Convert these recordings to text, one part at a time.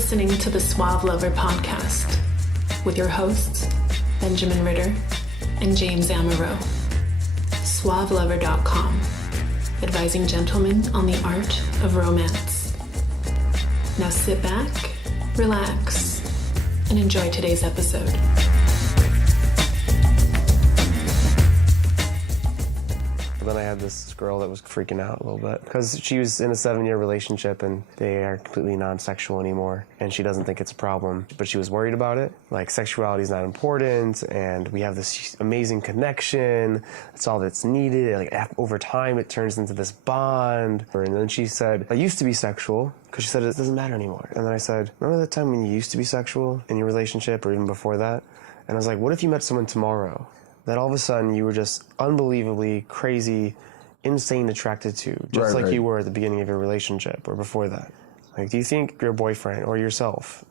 listening to the Suave Lover podcast with your hosts, Benjamin Ritter and James Amaro. SuaveLover.com, advising gentlemen on the art of romance. Now sit back, relax, and enjoy today's episode. Then I had this girl that was freaking out a little bit because she was in a 7-year relationship and they are completely non-sexual anymore, and she doesn't think it's a problem, but she was worried about it. Like, sexuality is not important and we have this amazing connection. That's all that's needed. Like, over time it turns into this bond. And then she said, I used to be sexual, because she said it doesn't matter anymore. And then I said, remember that time when you used to be sexual in your relationship or even before that? And I was like, what if you met someone tomorrow that all of a sudden you were just unbelievably crazy, insane attracted to, just like you were at the beginning of your relationship or before that? Like, do you think your boyfriend or yourself,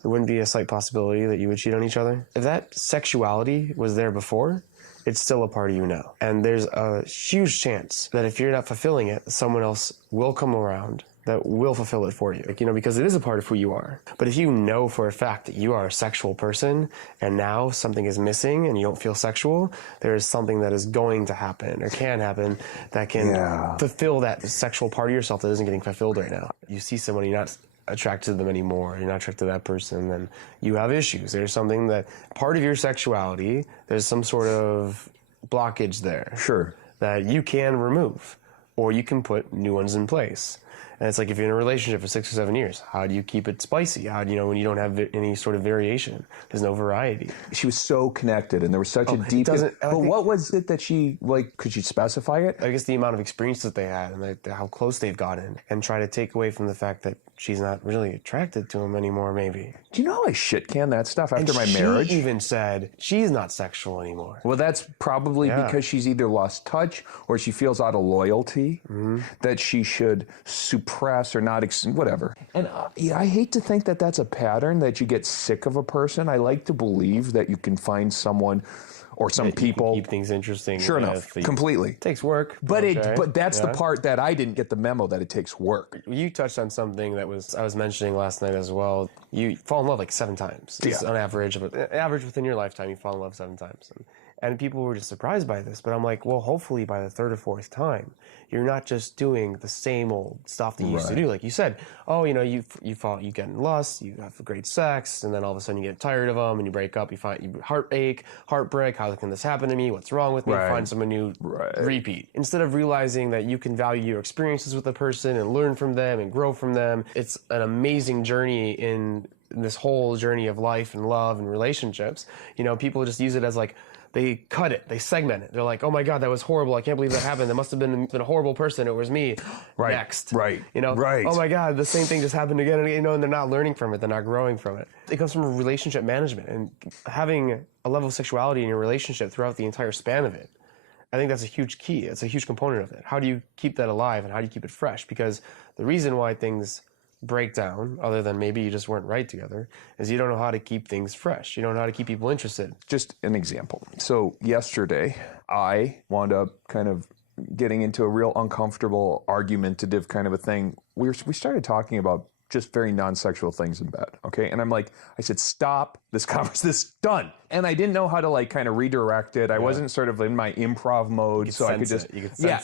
there wouldn't be a slight possibility that you would cheat on each other? If that sexuality was there before, it's still a part of you now. And there's a huge chance that if you're not fulfilling it, someone else will come around that will fulfill it for you. Like, because it is a part of who you are. But if you know for a fact that you are a sexual person and now something is missing and you don't feel sexual, there is something that is going to happen or can happen that can fulfill that sexual part of yourself that isn't getting fulfilled right now. You see someone, you're not attracted to them anymore, you're not attracted to that person, then you have issues. There's something that, part of your sexuality, there's some sort of blockage there. Sure. That you can remove, or you can put new ones in place. And it's like, if you're in a relationship for 6 or 7 years, how do you keep it spicy? How do you know when you don't have any sort of variation? There's no variety. She was so connected, and there was such a deep... But what was it that she, could she specify it? I guess the amount of experience that they had and how close they've gotten, and try to take away from the fact that she's not really attracted to him anymore, maybe. Do you know how I shit-can that stuff after my marriage? She even said she's not sexual anymore. Well, that's probably because she's either lost touch or she feels out of loyalty that she should suppress or not, whatever. And I hate to think that that's a pattern, that you get sick of a person. I like to believe that you can find someone or some people keep things interesting. Sure enough, completely. It takes work. But that's the part that I didn't get the memo, that it takes work. You touched on something that I was mentioning last night as well. You fall in love like 7 times. On average within your lifetime, you fall in love 7 times. And people were just surprised by this, but I'm like, well, hopefully by the 3rd or 4th time, you're not just doing the same old stuff that you used to do. Like you said, you get in lust, you have great sex, and then all of a sudden you get tired of them and you break up, you heartache, heartbreak, how can this happen to me? What's wrong with me? Find someone new, repeat. Instead of realizing that you can value your experiences with a person and learn from them and grow from them, it's an amazing journey in this whole journey of life and love and relationships. People just use it as like, they cut it, they segment it. They're like, oh my God, that was horrible. I can't believe that happened. That must have been a horrible person. It was me. Next. Oh my God, the same thing just happened again and again, and they're not learning from it. They're not growing from it. It comes from relationship management and having a level of sexuality in your relationship throughout the entire span of it. I think that's a huge key. It's a huge component of it. How do you keep that alive and how do you keep it fresh? Because the reason why things break down, other than maybe you just weren't right together, is you don't know how to keep things fresh. You don't know how to keep people interested. Just an example. So yesterday, I wound up kind of getting into a real uncomfortable argumentative kind of a thing. We started talking about just very non-sexual things in bed, okay? And I said, stop this conversation, this done. And I didn't know how to kind of redirect it. I wasn't sort of in my improv mode, so I could just...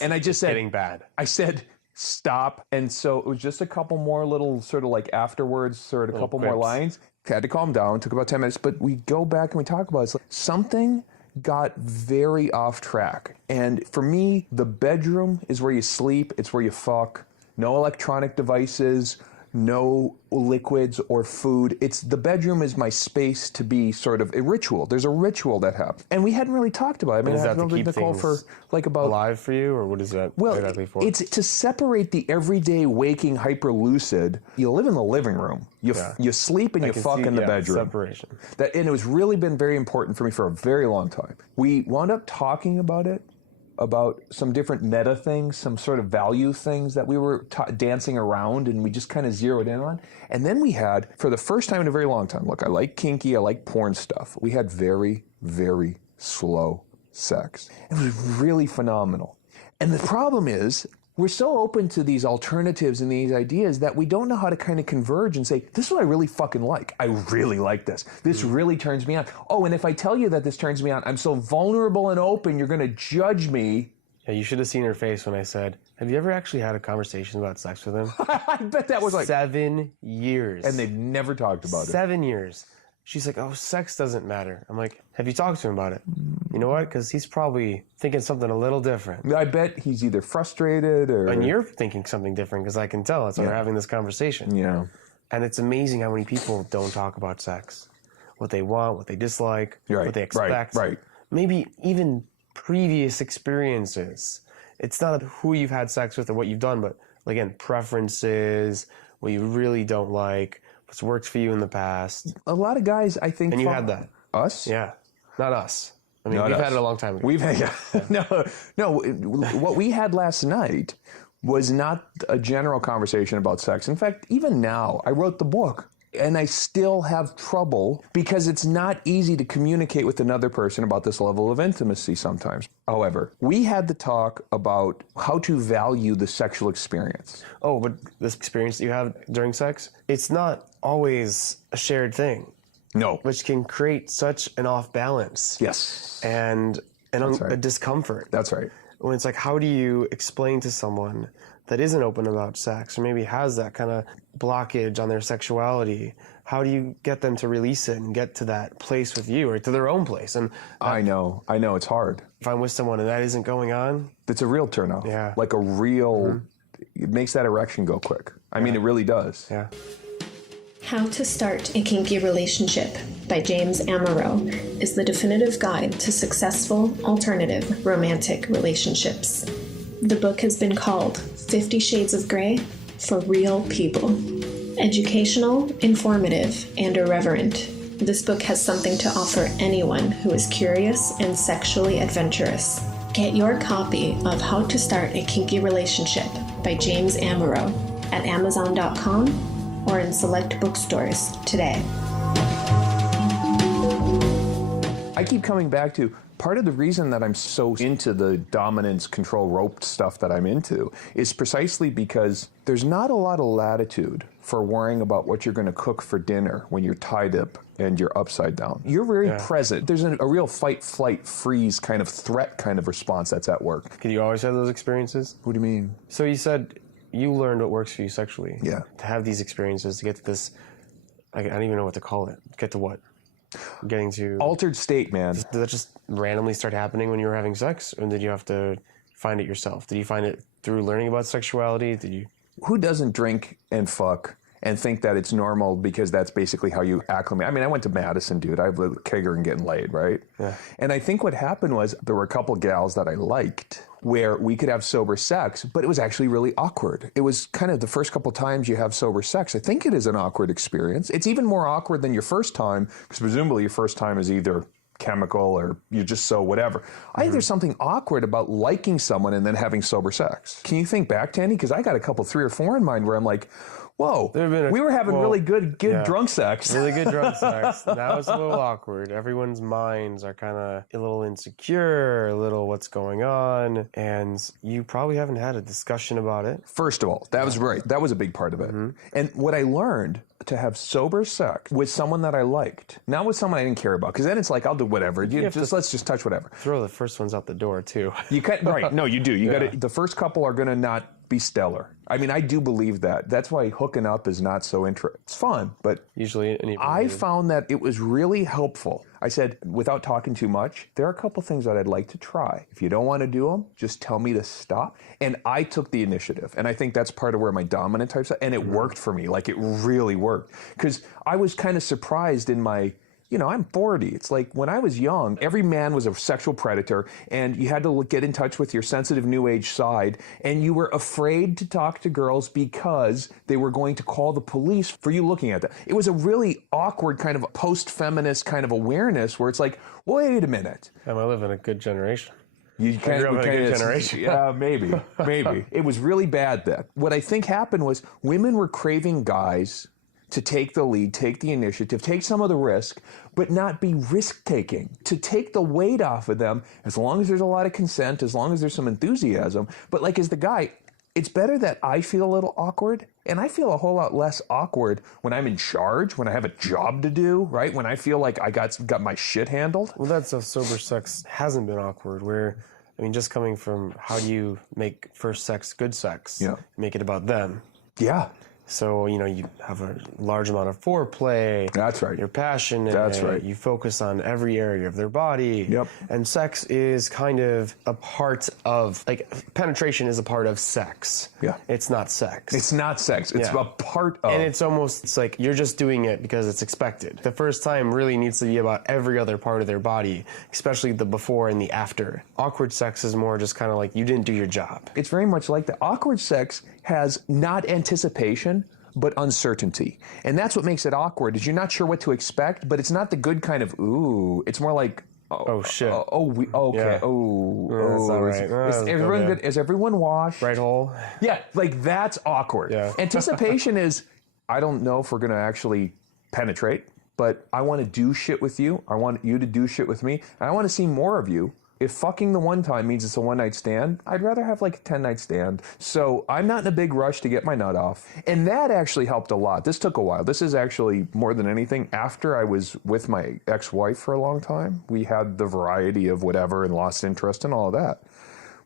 and I just said... getting bad. I said... stop. And so it was just a couple more little sort of afterwards, a couple more lines. Had to calm down. Took about 10 minutes. But we go back and we talk about it. It's like something got very off track. And for me, the bedroom is where you sleep. It's where you fuck. No electronic devices. No liquids or food. The bedroom is my space to be sort of a ritual. There's a ritual that happens. And we hadn't really talked about it. Is that to keep Nicole for about alive for you, or what is that exactly for? It's to separate the everyday waking hyper lucid. You live in the living room. You sleep and you fuck in the bedroom. Separation. And it was really been very important for me for a very long time. We wound up talking about it, about some different meta things, some sort of value things that we were dancing around, and we just kind of zeroed in on. And then we had, for the first time in a very long time, look, I like kinky, I like porn stuff. We had very, very slow sex. It was really phenomenal. And the problem is, we're so open to these alternatives and these ideas that we don't know how to kind of converge and say, this is what I really fucking like. I really like this. This really turns me on. Oh, and if I tell you that this turns me on, I'm so vulnerable and open, you're going to judge me. Yeah, you should have seen her face when I said, have you ever actually had a conversation about sex with him? I bet that was like 7 years. And they've never talked about it. 7 years. She's like, oh, sex doesn't matter. I'm like, have you talked to him about it? You know what? Because he's probably thinking something a little different. I bet he's either frustrated or... And you're thinking something different because I can tell. That's why we're having this conversation. Yeah. And it's amazing how many people don't talk about sex. What they want, what they dislike, what they expect. Right. Maybe even previous experiences. It's not who you've had sex with or what you've done, but again, preferences, what you really don't like, what's worked for you in the past. A lot of guys, I think... And you had that. Us? Yeah. Not us. I mean, Not we've us. had it a long time ago. We've had... No, what we had last night was not a general conversation about sex. In fact, even now, I wrote the book. And I still have trouble because it's not easy to communicate with another person about this level of intimacy sometimes. However, we had the talk about how to value the sexual experience. Oh, but this experience that you have during sex, it's not always a shared thing. No. Which can create such an off balance. Yes. And a discomfort. That's right. When it's like, how do you explain to someone that isn't open about sex or maybe has that kind of blockage on their sexuality, how do you get them to release it and get to that place with you or to their own place? And I know, it's hard. If I'm with someone and that isn't going on, it's a real turnoff. Yeah. Like a real, it makes that erection go quick. I mean, it really does. Yeah. How to Start a Kinky Relationship by James Amaro is the definitive guide to successful alternative romantic relationships. The book has been called 50 Shades of Grey for Real People. Educational, informative, and irreverent, this book has something to offer anyone who is curious and sexually adventurous. Get your copy of How to Start a Kinky Relationship by James Amaro at Amazon.com or in select bookstores today. I keep coming back to part of the reason that I'm so into the dominance, control, rope stuff that I'm into is precisely because there's not a lot of latitude for worrying about what you're going to cook for dinner when you're tied up and you're upside down. You're very present. There's a real fight, flight, freeze kind of threat kind of response that's at work. Can you always have those experiences? What do you mean? So you said you learned what works for you sexually. Yeah. To have these experiences, to get to this, I don't even know what to call it. Get to what? Getting to... Altered state, man. Did that just randomly start happening when you were having sex? Or did you have to find it yourself? Did you find it through learning about sexuality? Did you... Who doesn't drink and fuck and think that it's normal because that's basically how you acclimate? I mean, I went to Madison, dude. I lived with Kegger and getting laid, right? Yeah. And I think what happened was there were a couple gals that I liked where we could have sober sex, but it was actually really awkward. It was kind of the first couple times you have sober sex. I think it is an awkward experience. It's even more awkward than your first time, because presumably your first time is either chemical or you're just so whatever. I think there's something awkward about liking someone and then having sober sex. Can you think back, Tandy? Because I got a couple, 3 or 4 in mind where I'm like, whoa, we were having really good drunk sex. Really good drunk sex. That was a little awkward. Everyone's minds are kind of a little insecure, a little what's going on, and you probably haven't had a discussion about it. First of all, that was right. That was a big part of it. And what I learned to have sober sex with someone that I liked, not with someone I didn't care about, because then it's like, I'll do whatever. Let's just touch whatever. Throw the first ones out the door, too. You can't, right. No, you do. You got to, the first couple are going to not be stellar. I mean, I do believe that. That's why hooking up is not so interesting. It's fun, but usually I found that it was really helpful. I said, without talking too much, there are a couple things that I'd like to try. If you don't want to do them, just tell me to stop. And I took the initiative. And I think that's part of where my dominant types are. And it worked for me. Like, it really worked. Because I was kind of surprised in my... You know, I'm 40. It's like when I was young, every man was a sexual predator, and you had to get in touch with your sensitive new age side, and you were afraid to talk to girls because they were going to call the police for you looking at them. It was a really awkward kind of post-feminist kind of awareness where it's like, wait a minute. I live in a good generation. You kind of a good generation. Yeah, maybe. It was really bad then. What I think happened was women were craving guys to take the lead, take the initiative, take some of the risk, but not be risk-taking, to take the weight off of them, as long as there's a lot of consent, as long as there's some enthusiasm. But like as the guy, it's better that I feel a little awkward, and I feel a whole lot less awkward when I'm in charge, when I have a job to do, right? When I feel like I got my shit handled. Well, that's if sober sex hasn't been awkward, where, I mean, just coming from how do you make first sex good sex? Yeah. Make it about them. Yeah. So, you know, you have a large amount of foreplay. That's right. You're passionate. That's right. You focus on every area of their body. Yep. And sex is kind of a part of, like, penetration is a part of sex. Yeah. It's not sex. It's not sex. It's a part of. And it's like you're just doing it because it's expected. The first time really needs to be about every other part of their body, especially the before and the after. Awkward sex is more just kind of like you didn't do your job. It's very much like the awkward sex has not anticipation, but uncertainty. And that's what makes it awkward, is you're not sure what to expect, but it's not the good kind of, ooh. It's more like, oh shit. Okay. Yeah. That's not right. Is everyone good? Is everyone washed? Right hole? Yeah, like that's awkward. Yeah. Anticipation is, I don't know if we're going to actually penetrate, but I want to do shit with you. I want you to do shit with me. And I want to see more of you. If fucking the one time means it's a one-night stand, I'd rather have like a 10-night stand. So I'm not in a big rush to get my nut off. And that actually helped a lot. This took a while. This is actually more than anything. After I was with my ex-wife for a long time, we had the variety of whatever and lost interest and all of that.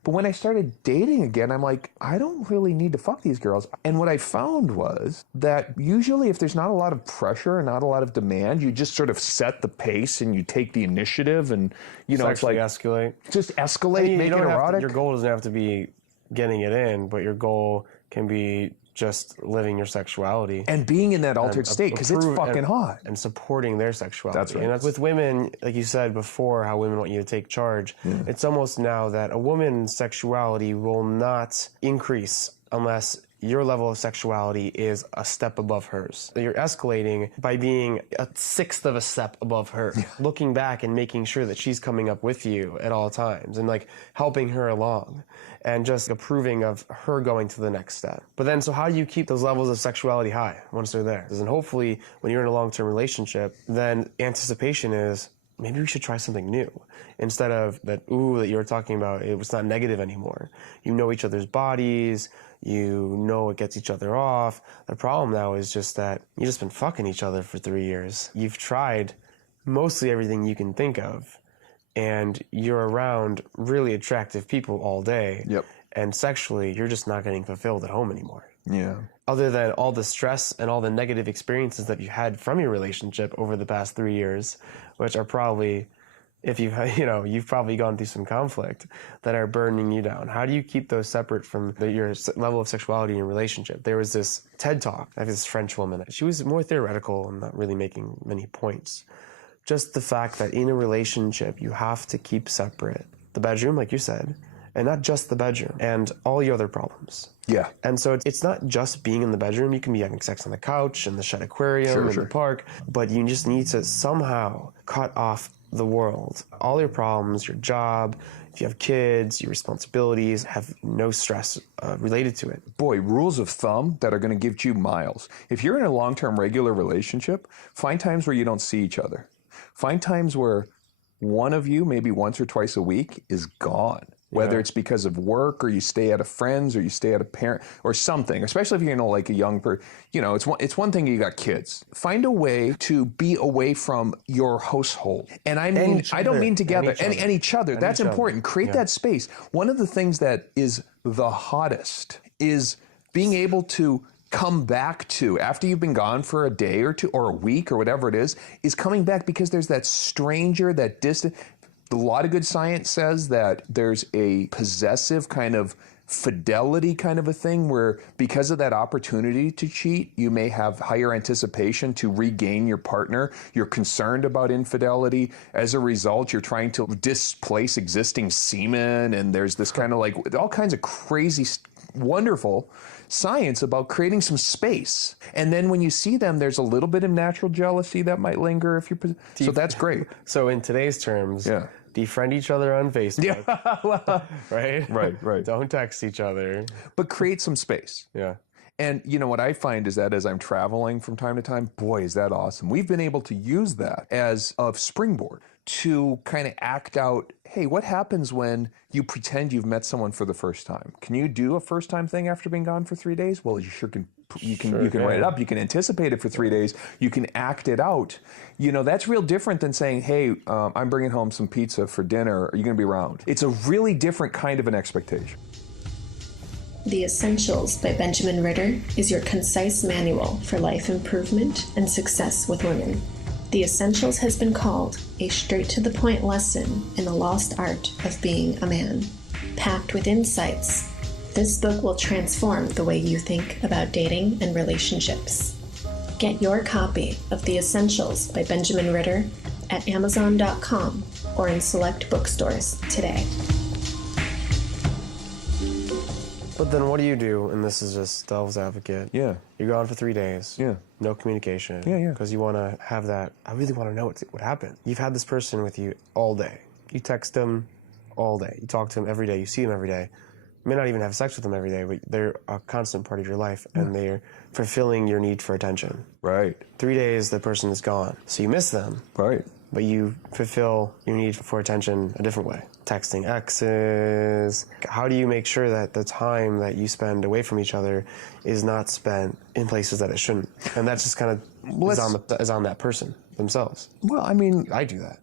But when I started dating again, I'm like, I don't really need to fuck these girls. And what I found was that usually if there's not a lot of pressure and not a lot of demand, you just sort of set the pace and you take the initiative and, you know, it's like escalate. Just escalate, I mean, make it erotic. Your goal doesn't have to be getting it in, but your goal can be just living your sexuality. And being in that altered state, because it's fucking hot. And supporting their sexuality. That's right. And that's with women, like you said before, how women want you to take charge. Yeah. It's almost now that a woman's sexuality will not increase unless your level of sexuality is a step above hers. You're escalating by being a sixth of a step above her, looking back and making sure that she's coming up with you at all times and like helping her along and just approving of her going to the next step. But then, so how do you keep those levels of sexuality high once they're there? And hopefully when you're in a long-term relationship, then anticipation is, maybe we should try something new. Instead of that, ooh, that you were talking about, it was not negative anymore. You know each other's bodies, you know what gets each other off. The problem now is just that you've just been fucking each other for 3 years. You've tried mostly everything you can think of, and you're around really attractive people all day. Yep. And sexually, you're just not getting fulfilled at home anymore. Yeah. Other than all the stress and all the negative experiences that you had from your relationship over the past 3 years, which are probably, if you've probably gone through some conflict that are burning you down. How do you keep those separate from your level of sexuality in your relationship? There was this TED Talk, I have this French woman. She was more theoretical and not really making many points. Just the fact that in a relationship, you have to keep separate the bedroom, like you said, and not just the bedroom, and all your other problems. Yeah. And so it's not just being in the bedroom. You can be having sex on the couch, in the shed aquarium, in the park, but you just need to somehow cut off the world. All your problems, your job, if you have kids, your responsibilities, have no stress related to it. Boy, rules of thumb that are going to give you miles. If you're in a long-term regular relationship, find times where you don't see each other. Find times where one of you, maybe once or twice a week, is gone. Whether it's because of work or you stay at a friend's or you stay at a parent or something, especially if you're like a young person, it's one thing you got kids. Find a way to be away from your household. And I mean, I don't mean together, and each other. That's important. Create that space. One of the things that is the hottest is being able to come back to after you've been gone for a day or two or a week or whatever it is coming back because there's that stranger, that distant. A lot of good science says that there's a possessive kind of fidelity kind of a thing where because of that opportunity to cheat, you may have higher anticipation to regain your partner. You're concerned about infidelity. As a result, you're trying to displace existing semen. And there's this kind of like all kinds of crazy, wonderful science about creating some space. And then when you see them, there's a little bit of natural jealousy that might linger if you're, so that's great. So in today's terms, defriend each other on Facebook. Right. Don't text each other. But create some space. Yeah. And you know what I find is that as I'm traveling from time to time, boy, is that awesome. We've been able to use that as a springboard to kind of act out, hey, what happens when you pretend you've met someone for the first time? Can you do a first time thing after being gone for 3 days? Well, you sure can. You can write it up. You can anticipate it for 3 days. You can act it out. You know, that's real different than saying, hey, I'm bringing home some pizza for dinner. Are you going to be around? It's a really different kind of an expectation. The Essentials by Benjamin Ritter is your concise manual for life improvement and success with women. The Essentials has been called a straight-to-the-point lesson in the lost art of being a man. Packed with insights, this book will transform the way you think about dating and relationships. Get your copy of The Essentials by Benjamin Ritter at Amazon.com or in select bookstores today. But then what do you do? And this is just devil's advocate. Yeah. You're gone for 3 days. Yeah. No communication. Yeah. Because you want to have that, I really want to know what happened. You've had this person with you all day. You text them all day. You talk to them every day. You see them every day. You may not even have sex with them every day, but they're a constant part of your life, and they're fulfilling your need for attention. Right. 3 days, the person is gone. So you miss them. Right. But you fulfill your need for attention a different way. Texting exes. How do you make sure that the time that you spend away from each other is not spent in places that it shouldn't? And that's just kind of is on that person themselves. Well, I mean, I do that,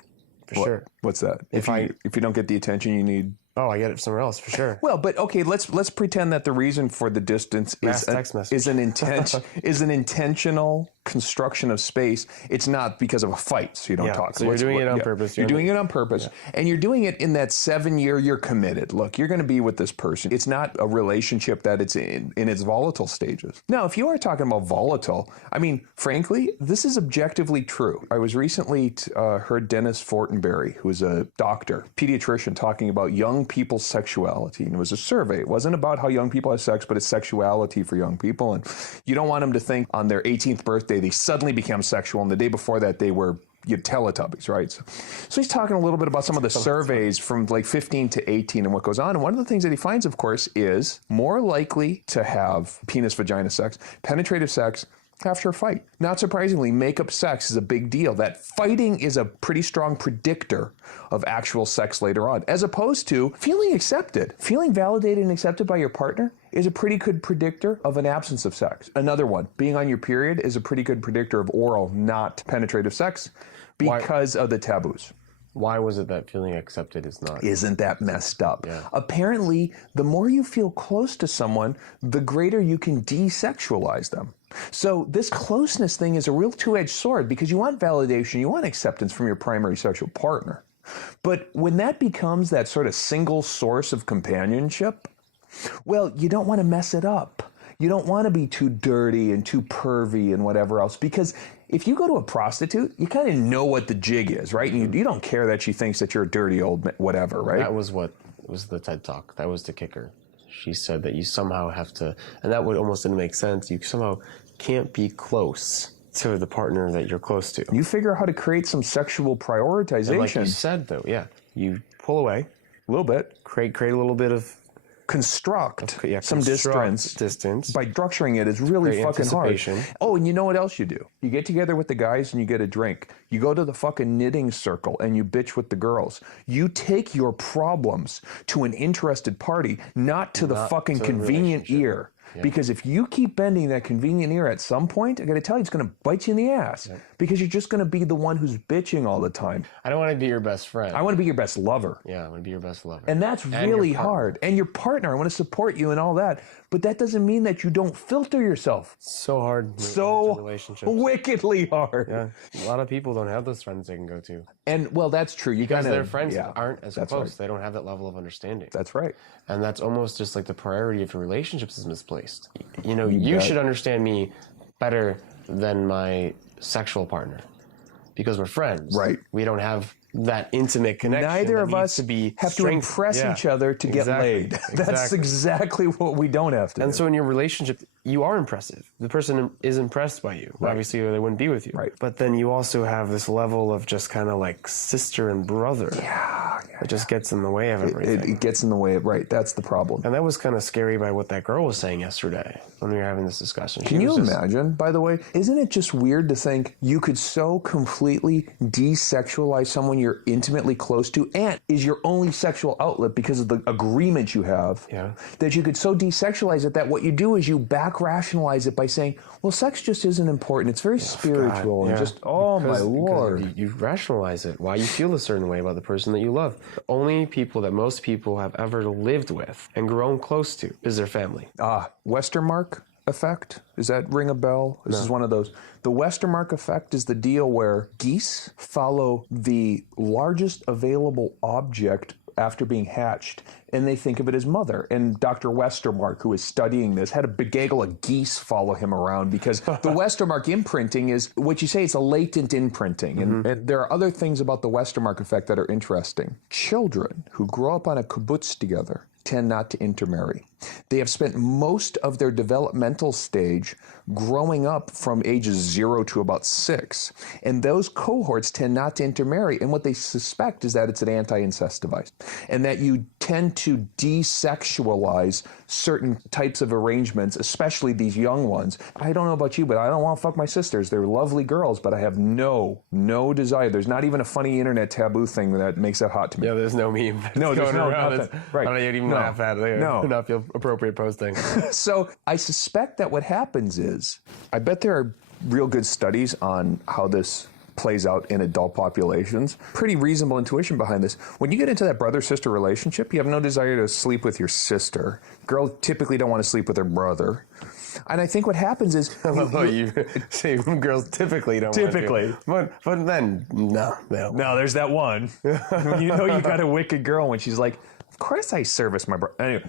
for sure. What's that? If you don't get the attention you need. Oh, I get it somewhere else, for sure. Well, but okay, let's pretend that the reason for the distance is an intentional construction of space. It's not because of a fight, so you don't talk. So you're doing it on purpose. You're doing it on purpose, and you're doing it in that 7 year. You're committed. Look, you're going to be with this person. It's not a relationship that it's in its volatile stages. Now, if you are talking about volatile, I mean, frankly, this is objectively true. I was recently heard Dennis Fortenberry, who is a doctor, pediatrician, talking about young people's sexuality, and it was a survey. It wasn't about how young people have sex, but it's sexuality for young people, and you don't want them to think on their 18th birthday they suddenly became sexual, and the day before that they were Teletubbies, right? So he's talking a little bit about some of the surveys from like 15 to 18 and what goes on. And one of the things that he finds, of course, is more likely to have penis-vagina sex, penetrative sex, after a fight. Not surprisingly, makeup sex is a big deal. That fighting is a pretty strong predictor of actual sex later on, as opposed to feeling accepted. Feeling validated and accepted by your partner is a pretty good predictor of an absence of sex. Another one, being on your period is a pretty good predictor of oral, not penetrative sex, because of the taboos. Why was it that feeling accepted is not? Isn't that messed up? Yeah. Apparently, the more you feel close to someone, the greater you can desexualize them. So this closeness thing is a real two-edged sword, because you want validation, you want acceptance from your primary sexual partner. But when that becomes that sort of single source of companionship, well, you don't want to mess it up. You don't want to be too dirty and too pervy and whatever else, because if you go to a prostitute, you kind of know what the jig is, right? And you don't care that she thinks that you're a dirty old whatever, right? That was the TED Talk. That was the kicker. She said that you somehow have to, and that would almost didn't make sense. You somehow can't be close to the partner that you're close to. You figure out how to create some sexual prioritization. And like you said, though, you pull away a little bit, create a little bit of some distance by structuring it is really fucking hard. Oh, and you know what else you do? You get together with the guys and you get a drink. You go to the fucking knitting circle and you bitch with the girls. You take your problems to an interested party, not to the fucking convenient ear. Yeah. Because if you keep bending that convenient ear at some point, I got to tell you, it's going to bite you in the ass. Yeah. Because you're just going to be the one who's bitching all the time. I don't want to be your best friend. I want to be your best lover. Yeah, I want to be your best lover. And that's really hard. And your partner, I want to support you and all that. But that doesn't mean that you don't filter yourself. So hard. So relationships. Wickedly hard. Yeah. A lot of people don't have those friends they can go to. And, well, that's true. Because their friends aren't as close. Right. They don't have that level of understanding. That's right. And that's almost just like the priority of your relationships is misplaced. You know, you should understand me better than my sexual partner. Because we're friends. Right. We don't have that intimate connection. Neither of us have to impress each other to get laid. That's exactly what we don't have to do. And so in your relationship, you are impressive. The person is impressed by you, obviously, or they wouldn't be with you. Right. But then you also have this level of just kind of like sister and brother. It just gets in the way of everything. It gets in the way of, right, that's the problem. And that was kind of scary by what that girl was saying yesterday when we were having this discussion. Can you imagine, by the way, isn't it just weird to think you could so completely desexualize someone you're intimately close to and is your only sexual outlet because of the agreement you have, that you could so desexualize it that what you do is you back rationalize it by saying, well, sex just isn't important. It's very spiritual and just, my Lord. You rationalize it, why you feel a certain way about the person that you love. The only people that most people have ever lived with and grown close to is their family. Westermark effect? Does that ring a bell? This is one of those. The Westermark effect is the deal where geese follow the largest available object after being hatched, and they think of it as mother. And Dr. Westermark, who is studying this, had a big gaggle of geese follow him around because the Westermark imprinting is what you say, it's a latent imprinting. And there are other things about the Westermark effect that are interesting. Children who grow up on a kibbutz together tend not to intermarry. They have spent most of their developmental stage growing up from ages 0 to about 6. And those cohorts tend not to intermarry. And what they suspect is that it's an anti-incest device. And that you tend to desexualize certain types of arrangements, especially these young ones. I don't know about you, but I don't want to fuck my sisters. They're lovely girls, but I have no desire. There's not even a funny internet taboo thing that makes that hot to me. Yeah, there's no meme. No, there's no nothing. Right. I don't even laugh at it. Not feel appropriate posting. So I suspect that what happens is, I bet there are real good studies on how this plays out in adult populations. Pretty reasonable intuition behind this. When you get into that brother-sister relationship, you have no desire to sleep with your sister. Girls typically don't want to sleep with their brher. And I think what happens is... you say girls typically don't want to. But then, no. No, there's that one. When you know you got a wicked girl when she's like, of course I service my brother. Anyway.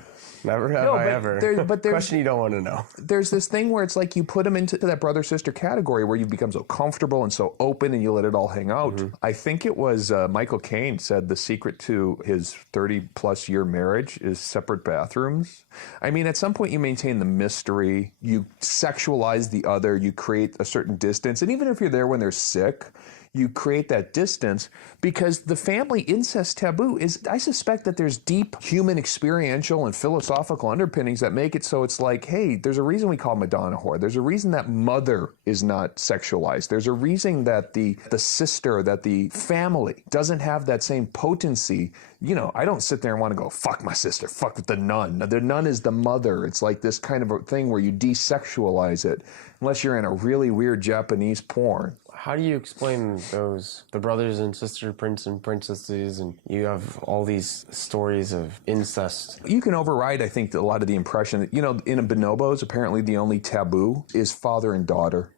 Never have I ever. But there's question you don't want to know. There's this thing where it's like you put them into that brother-sister category where you become so comfortable and so open and you let it all hang out. I think it was Michael Caine said the secret to his 30-plus year marriage is separate bathrooms. I mean, at some point you maintain the mystery, you sexualize the other, you create a certain distance, and even if you're there when they're sick, you create that distance because the family incest taboo is, I suspect that there's deep human experiential and philosophical underpinnings that make it so it's like, hey, there's a reason we call Madonna whore. There's a reason that mother is not sexualized. There's a reason that the sister, that the family doesn't have that same potency. You know, I don't sit there and want to go, fuck my sister, fuck with the nun. The nun is the mother. It's like this kind of a thing where you desexualize it, unless you're in a really weird Japanese porn. How do you explain the brothers and sister prince and princesses, and you have all these stories of incest? You can override, I think, a lot of the impression that, you know, in a bonobos, apparently the only taboo is father and daughter.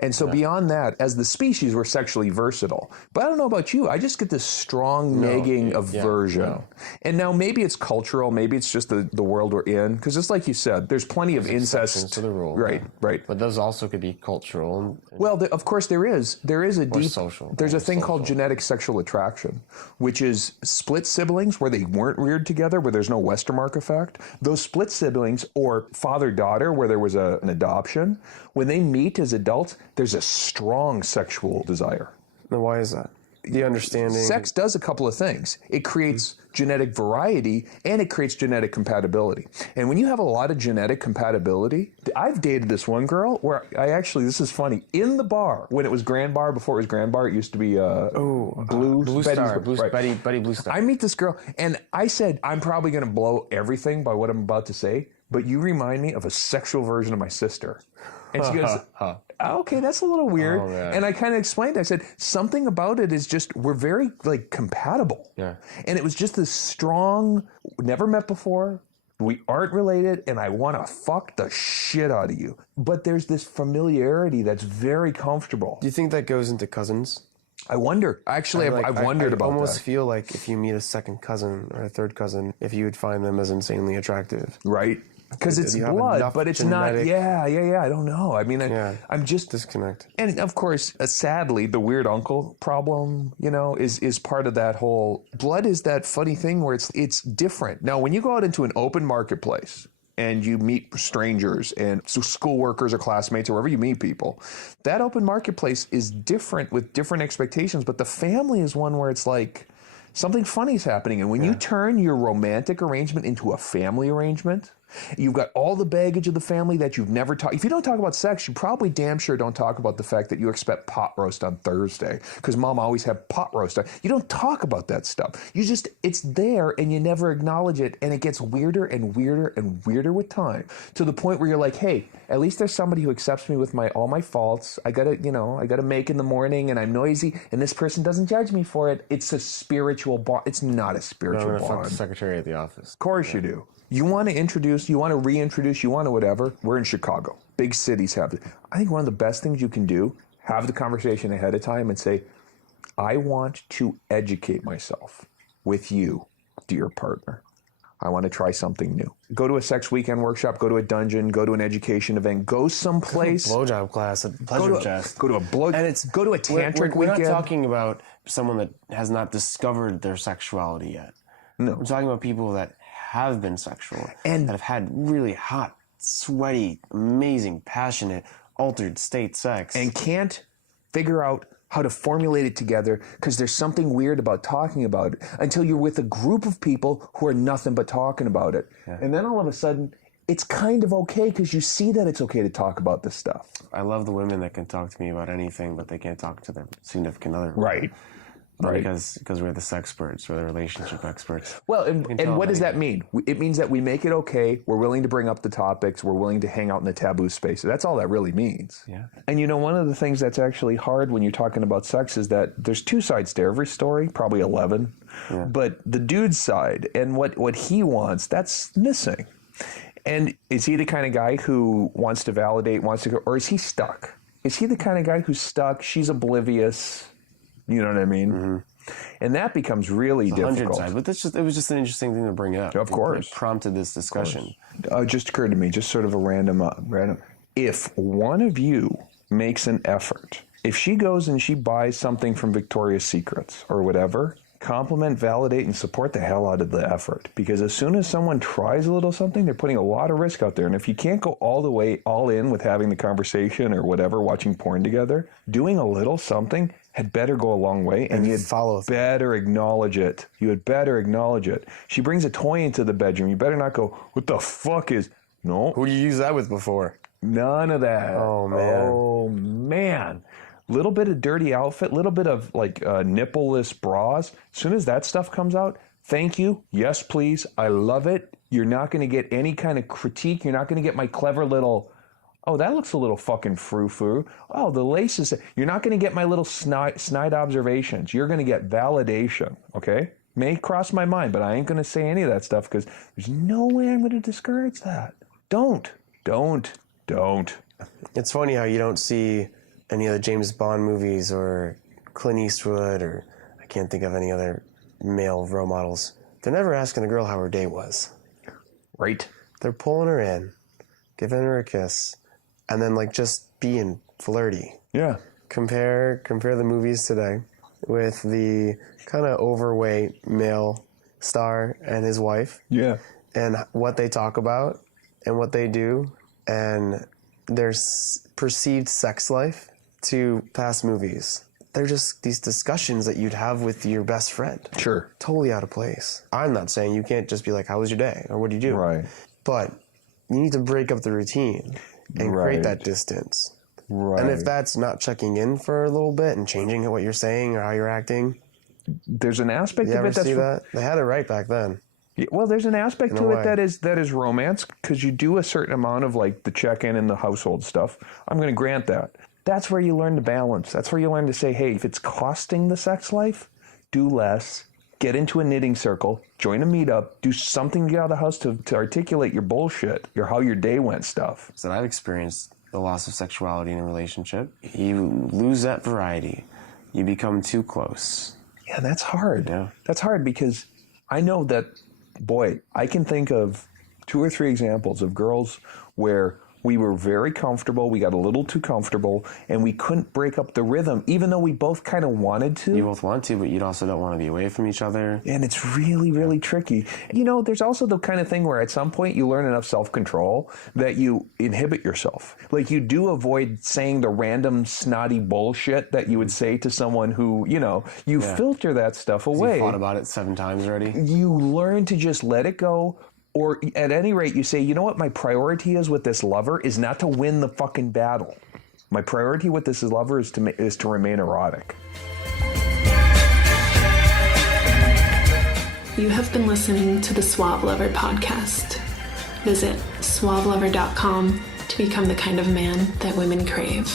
And so beyond that, as the species, we're sexually versatile. But I don't know about you. I just get this strong nagging aversion. No. And now maybe it's cultural. Maybe it's just the world we're in. Because just like you said, there's plenty of incest. To the rule. Right. But those also could be cultural. Well, of course there is. There is a deep... social. There's a thing called genetic sexual attraction, which is split siblings where they weren't reared together, where there's no Westermark effect. Those split siblings, or father-daughter, where there was an adoption, when they meet as adults, there's a strong sexual desire. Now, why is that? The understanding... Sex does a couple of things. It creates genetic variety, and it creates genetic compatibility. And when you have a lot of genetic compatibility, I've dated this one girl where I actually, this is funny, in the bar, when it was Grand Bar, before it was Grand Bar, it used to be Blue Star. Betty Blue Star. I meet this girl, and I said, I'm probably going to blow everything by what I'm about to say, but you remind me of a sexual version of my sister. And she goes, okay, that's a little weird. And I kind of explained, I said, something about it is just, we're very like compatible. Yeah. And it was just this strong, never met before, we aren't related, and I want to fuck the shit out of you. But there's this familiarity that's very comfortable. Do you think that goes into cousins? I wonder. Actually, I've wondered about that. I almost feel like if you meet a second cousin or a third cousin, if you would find them as insanely attractive. Right. Because it's blood, but it's not. Yeah. I don't know. I mean, I'm just disconnect. And of course, sadly, the weird uncle problem, you know, is part of that whole. Blood is that funny thing where it's different. Now, when you go out into an open marketplace and you meet strangers and school workers or classmates or wherever you meet people. That open marketplace is different with different expectations, but the family is one where it's like something funny is happening. And when you turn your romantic arrangement into a family arrangement, you've got all the baggage of the family that you've never talked. If you don't talk about sex, you probably damn sure don't talk about the fact that you expect pot roast on Thursday because mom always had pot roast. You don't talk about that stuff. You just, it's there and you never acknowledge it, and it gets weirder and weirder and weirder with time to the point where you're like, hey, at least there's somebody who accepts me with all my faults. I gotta make in the morning and I'm noisy and this person doesn't judge me for it. It's a spiritual bond. It's not a spiritual bond. Fuck the secretary at the office. Of course you do. You want to introduce, you want to reintroduce, you want to whatever. We're in Chicago. Big cities have it. I think one of the best things you can do, have the conversation ahead of time and say, I want to educate myself with you, dear partner. I want to try something new. Go to a sex weekend workshop, go to a dungeon, go to an education event, go someplace. Blowjob class, a pleasure chest. Go to a go to a tantric we're weekend. Not talking about someone that has not discovered their sexuality yet. No. We're talking about people that have been sexual and that have had really hot, sweaty, amazing, passionate, altered state sex. And can't figure out how to formulate it together because there's something weird about talking about it until you're with a group of people who are nothing but talking about it. Yeah. And then all of a sudden, it's kind of okay because you see that it's okay to talk about this stuff. I love the women that can talk to me about anything, but they can't talk to their significant other. Right. Right. Because we're the sexperts, we're the relationship experts. Well, and what does that mean? It means that we make it okay, we're willing to bring up the topics, we're willing to hang out in the taboo spaces. That's all that really means. Yeah. And one of the things that's actually hard when you're talking about sex is that there's two sides to every story, probably 11. Yeah. But the dude's side and what he wants, that's missing. And is he the kind of guy who wants to validate, or is he stuck? Is he the kind of guy who's stuck, she's oblivious? You know what I mean? Mm-hmm. And that becomes really difficult. Side, but it was just an interesting thing to bring up. Of course. It prompted this discussion. It just occurred to me, just sort of a random. If one of you makes an effort, if she goes and she buys something from Victoria's Secrets or whatever, compliment, validate, and support the hell out of the effort. Because as soon as someone tries a little something, they're putting a lot of risk out there. And if you can't go all in with having the conversation or whatever, watching porn together, doing a little something had better go a long way, and you had better acknowledge it. You had better acknowledge it. She brings a toy into the bedroom. You better not go, what the fuck is... No. Who did you use that with before? None of that. Oh, man. Oh, man. Little bit of dirty outfit, little bit of nipple-less bras. As soon as that stuff comes out, thank you. Yes, please. I love it. You're not going to get any kind of critique. You're not going to get my clever little... Oh, that looks a little fucking frou-frou. Oh, the laces. You're not going to get my little snide observations. You're going to get validation, okay? May cross my mind, but I ain't going to say any of that stuff because there's no way I'm going to discourage that. Don't. It's funny how you don't see any of the James Bond movies or Clint Eastwood or I can't think of any other male role models. They're never asking the girl how her day was. Right. They're pulling her in, giving her a kiss, and then just being flirty. Yeah. Compare the movies today with the kind of overweight male star and his wife. Yeah. And what they talk about and what they do and their perceived sex life to past movies. They're just these discussions that you'd have with your best friend. Sure. Totally out of place. I'm not saying you can't just be like, how was your day? Or what did you do? Right. But you need to break up the routine and create that distance. Right. And if that's not checking in for a little bit and changing what you're saying or how you're acting. There's an aspect of it that's... see that? They had it right back then. Well, there's an aspect to it that is romance because you do a certain amount of the check-in and the household stuff. I'm going to grant that. That's where you learn to balance. That's where you learn to say, hey, if it's costing the sex life, do less. Get into a knitting circle, join a meetup, do something to get out of the house to articulate your bullshit, how your day went stuff. So I've experienced the loss of sexuality in a relationship. You lose that variety. You become too close. Yeah, that's hard. Yeah. That's hard because I know that, boy, I can think of 2 or 3 examples of girls where We were very comfortable. We got a little too comfortable, and we couldn't break up the rhythm, even though we both kind of wanted to. You both want to, but you also don't want to be away from each other. And it's really, really tricky. You know, there's also the kind of thing where at some point you learn enough self-control that you inhibit yourself. Like, you do avoid saying the random snotty bullshit that you would say to someone who, you know, you filter that stuff away. You thought about it 7 times already. You learn to just let it go. Or at any rate, you say, you know what my priority is with this lover is not to win the fucking battle. My priority with this lover is to remain erotic. You have been listening to the Suave Lover podcast. Visit suavelover.com to become the kind of man that women crave.